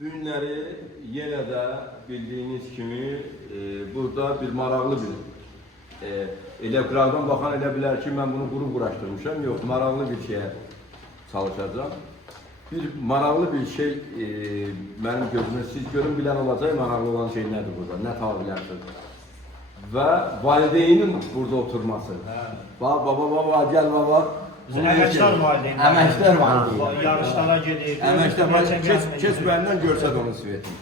Bu günləri yenə də bildiyiniz kimi burada bir maraqlı bir elə qıraqdan baxan elə bilər ki, mən bunu qrup quraşdırmışam. Yox, maraqlı bir şeyə çalışacağım. Bir maraqlı bir şey mənim gözümə siz görün bilən olacaq, maraqlı olan şey nədir burada, nə tapa bilərsiniz? Və valideynin burada oturması. Baba, gəl baba. Əməkdar valideyn. Əməkdar valideyn. Yarışlara gedir. Əməkdar valideyn. Keç bəndən görsəd onun svetini.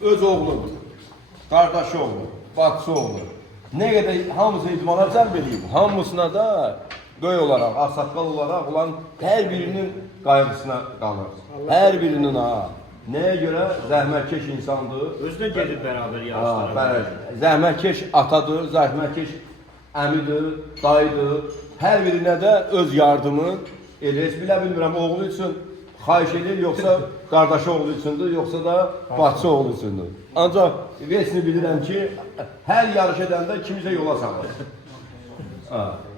Öz oğludur, qardaşı oğlu, bacısı oğlu. Nə qədər hamısını idmana cəlb edib, hamısına da böyük olaraq, ağsaqqal olaraq olan hər birinin qayğısına qalır. Hər birinin ha. Nəyə görə? Zəhmətkeş insandır. Özünə gedir bərabər yarışlara. Zəhmətkeş atadır, zəhmətkeş əmidir, dayıdır. Hər birinə də öz yardımı elə bilə bilmirəm, oğlu üçün xahiş edir, yoxsa qardaşı oğlu üçündür, yoxsa da bacısı oğlu üçündür. Ancaq vesini bilirəm ki, hər yarış edəndə kimisə yola salır.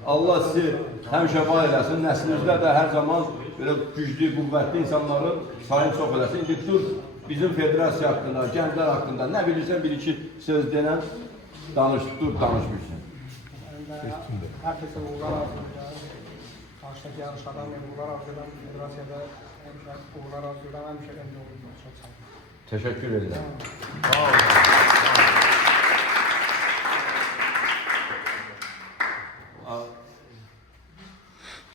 Allah sizi həmişə var eləsin, nəslinizdə də hər zaman belə güclü, qüvvətli insanların sayını çox eləsin. İndi dur, bizim federasiya haqqında, gənclər haqqında nə bilirsən, bir-iki söz denən danış, dur, danışmışsın. Herkese uğurlar arzulayacağım. Karşıdaki yarışlardan uğurlar arzulayacağım. Federasyada uğurlar arzulayacağım. Hemşehrilerimle olacağım. Çok sağ olun. Teşekkür ederim. Sağ olun.